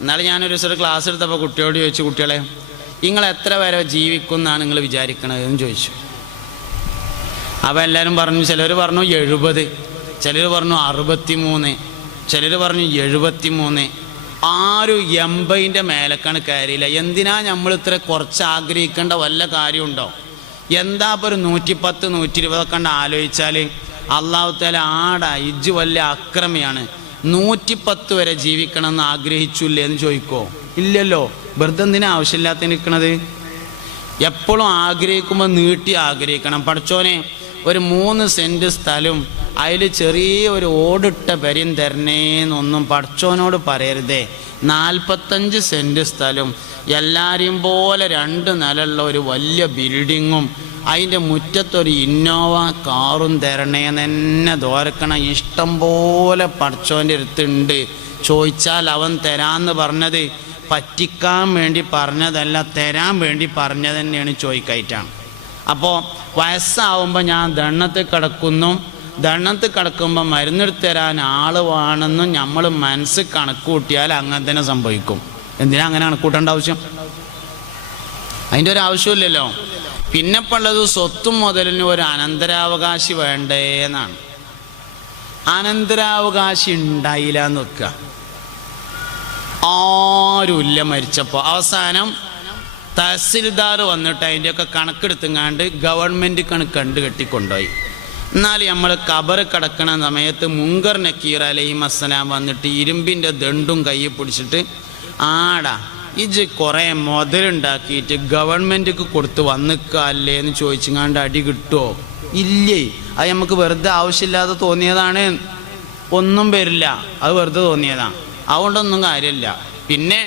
എന്നാലും ഞാനൊരു ദിവസം ക്ലാസ് എടുത്തപ്പോൾ കുട്ടിയോട് ചോദിച്ചു, കുട്ടികളെ നിങ്ങൾ എത്ര വരെ ജീവിക്കും എന്നാണ് നിങ്ങൾ വിചാരിക്കണത് എന്ന് ചോദിച്ചു. അപ്പോൾ എല്ലാവരും പറഞ്ഞു, ചിലർ പറഞ്ഞു 70, ചിലർ പറഞ്ഞു 63, ചിലർ പറഞ്ഞു 73. ആരും 80ൻ്റെ മേലക്കാണ് കയറിയില്ല. എന്തിനാ നമ്മൾ ഇത്ര കുറച്ച് ആഗ്രഹിക്കേണ്ട വല്ല കാര്യമുണ്ടോ? എന്താ ഇപ്പോൾ ഒരു 110, 120 കണ്ട് ആലോചിച്ചാൽ അള്ളാഹു തആല ഇജ്ജ് വലിയ അക്രമിയാണ്, 110 വരെ ജീവിക്കണമെന്ന് ആഗ്രഹിച്ചില്ലേ എന്ന് ചോദിക്കോ? ഇല്ലല്ലോ. വെറുതെ എന്തിനാ ആവശ്യമില്ലാത്ത നിൽക്കണത്? എപ്പോഴും ആഗ്രഹിക്കുമ്പോൾ നീട്ടി ആഗ്രഹിക്കണം. പഠിച്ചോനെ ഒരു 3 സെൻറ്റ് സ്ഥലവും അതിൽ ചെറിയ ഒരു ഓടിട്ട പെരയും തരണേന്നൊന്നും പഠിച്ചോനോട് പറയരുതേ. 45 സെൻറ്റ് സ്ഥലവും എല്ലാവരെയും പോലെ 2 നിലയുള്ള ഒരു വലിയ ബിൽഡിങ്ങും അതിൻ്റെ മുറ്റത്തൊരു ഇന്നോവ കാറും തരണേന്ന് തന്നെ ദോരക്കണം. ഇഷ്ടം പോലെ പഠിച്ചോൻ്റെ അടുത്തുണ്ട്. ചോദിച്ചാൽ അവൻ തരാമെന്ന് പറഞ്ഞത് പറ്റിക്കാൻ വേണ്ടി പറഞ്ഞതല്ല, തരാൻ വേണ്ടി പറഞ്ഞത് തന്നെയാണ്, ചോദിക്കായിട്ടാണ്. അപ്പോൾ വയസ്സാവുമ്പോൾ ഞാൻ ദണ്ണത്തിൽ കിടക്കുന്നു, ദണ്ണത്തിൽ കിടക്കുമ്പോൾ മരുന്നെടുത്ത് തരാൻ ആൾ വേണമെന്നും നമ്മൾ മനസ്സ് കണക്ക് കൂട്ടിയാൽ അങ്ങനെ തന്നെ സംഭവിക്കും. എന്തിനാ അങ്ങനെ കണക്കൂട്ടേണ്ട ആവശ്യം? അതിൻ്റെ ഒരു ആവശ്യമില്ലല്ലോ. പിന്നെ ഉള്ളത് സ്വത്തും മുതലിന് ഒരു അനന്തരാവകാശി വേണ്ടേന്നാണ്. അനന്തരാവകാശി ഉണ്ടായില്ല എന്ന് വെക്കുക, ആരുമില്ല മരിച്ചപ്പോൾ. അവസാനം തഹസിൽദാർ വന്നിട്ട് അതിൻ്റെയൊക്കെ കണക്കെടുത്തുങ്ങാണ്ട് ഗവൺമെൻറ് കണ്ട് കെട്ടിക്കൊണ്ടുപോയി. എന്നാൽ നമ്മൾ ഖബർ കിടക്കണ സമയത്ത് മുങ്കർ നക്കീർ അലൈഹിസ്സലാം വന്നിട്ട് ഇരുമ്പിൻ്റെ ദണ്ടും കയ്യിൽ പിടിച്ചിട്ട്, ആടാ ഇജ് കുറേ മുതലുണ്ടാക്കിയിട്ട് ഗവൺമെൻറ്റിക്ക് കൊടുത്ത് വന്നിക്കല്ലേ എന്ന് ചോദിച്ചങ്ങാണ്ട് അടി കിട്ടുമോ? ഇല്ലേ. അത് നമുക്ക് വെറുതെ ആവശ്യമില്ലാതെ തോന്നിയതാണ്, ഒന്നും വരില്ല, അത് വെറുതെ തോന്നിയതാണ്, അതുകൊണ്ടൊന്നും കാര്യമില്ല. പിന്നെ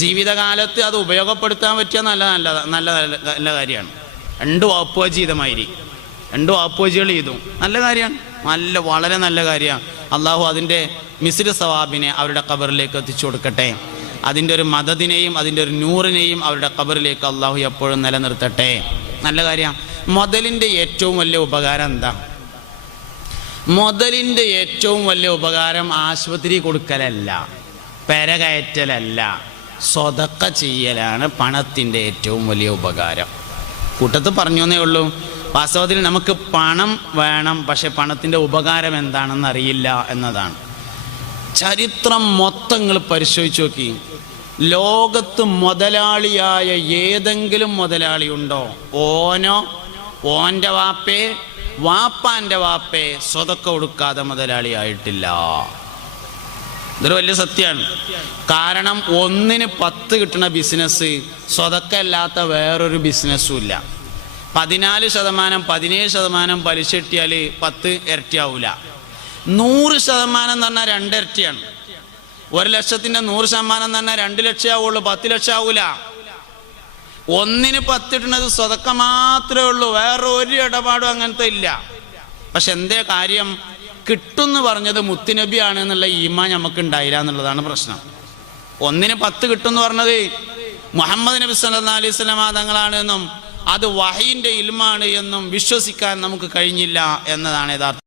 ജീവിതകാലത്ത് അത് ഉപയോഗപ്പെടുത്താൻ പറ്റിയ നല്ല നല്ല നല്ല നല്ല കാര്യമാണ്. 2 വാപ്പുവ ചെയ്തമാതിരി 2 വാപ്പുവജികൾ ചെയ്തു, നല്ല കാര്യമാണ്, വളരെ നല്ല കാര്യമാണ്. അള്ളാഹു അതിൻ്റെ മിസ്രി സവാബിനെ അവരുടെ ഖബറിലേക്ക് എത്തിച്ചു കൊടുക്കട്ടെ. അതിൻ്റെ ഒരു മദദിനെയും അതിൻ്റെ ഒരു നൂറിനെയും അവരുടെ ഖബറിലേക്ക് അള്ളാഹു എപ്പോഴും നിലനിർത്തട്ടെ. നല്ല കാര്യമാണ്. മുതലിൻ്റെ ഏറ്റവും വലിയ ഉപകാരം എന്താ? മുതലിൻ്റെ ഏറ്റവും വലിയ ഉപകാരം ആശുപത്രി കൊടുക്കലല്ല, പെരകയറ്റലല്ല, സ്വതക്ക ചെയ്യലാണ് പണത്തിൻ്റെ ഏറ്റവും വലിയ ഉപകാരം. കൂട്ടത്ത് പറഞ്ഞു എന്നേ ഉള്ളൂ. വാസ്തവത്തിൽ നമുക്ക് പണം വേണം, പക്ഷെ പണത്തിൻ്റെ ഉപകാരം എന്താണെന്ന് അറിയില്ല എന്നതാണ്. ചരിത്രം മൊത്തം നിങ്ങൾ പരിശോധിച്ച് നോക്കി. ലോകത്ത് മുതലാളിയായ ഏതെങ്കിലും മുതലാളി ഉണ്ടോ? ഓനോ ഓൻ്റെ വാപ്പേ വാപ്പാൻ്റെ വാപ്പേ സ്വതക്ക കൊടുക്കാതെ മുതലാളിയായിട്ടില്ല. ഇതൊരു വലിയ സത്യമാണ്. കാരണം 1ന് 10 കിട്ടുന്ന ബിസിനസ് സ്വതക്കല്ലാത്ത വേറൊരു ബിസിനസ്സും ഇല്ല. 14%, 17% പലിശ കിട്ടിയാൽ 10 ഇരട്ടിയാവൂല. 100% എന്ന് പറഞ്ഞാൽ 2 ഇരട്ടിയാണ്. 1 ലക്ഷത്തിൻ്റെ 100% എന്ന് പറഞ്ഞാൽ 2 ലക്ഷം ആവുള്ളൂ, 10 ലക്ഷം ആവൂല. 1ന് 10 കിട്ടുന്നത് സ്വതക്ക മാത്രമേ ഉള്ളൂ, വേറെ ഒരു ഇടപാടും അങ്ങനത്തെ ഇല്ല. പക്ഷെ എന്തേ കാര്യം? കിട്ടുമെന്ന് പറഞ്ഞത് മുത്തുനബിയാണ് എന്നുള്ള ഈമാൻ നമുക്ക് ഉണ്ടായില്ല എന്നുള്ളതാണ് പ്രശ്നം. 1ന് 10 കിട്ടുമെന്ന് പറഞ്ഞത് മുഹമ്മദ് നബി സല്ലല്ലാഹു അലൈഹി വസല്ലം തങ്ങളാണ് എന്നും അത് വഹയിൻ്റെ ഇൽമാണ് എന്നും വിശ്വസിക്കാൻ നമുക്ക് കഴിഞ്ഞില്ല എന്നതാണ് യഥാർത്ഥം.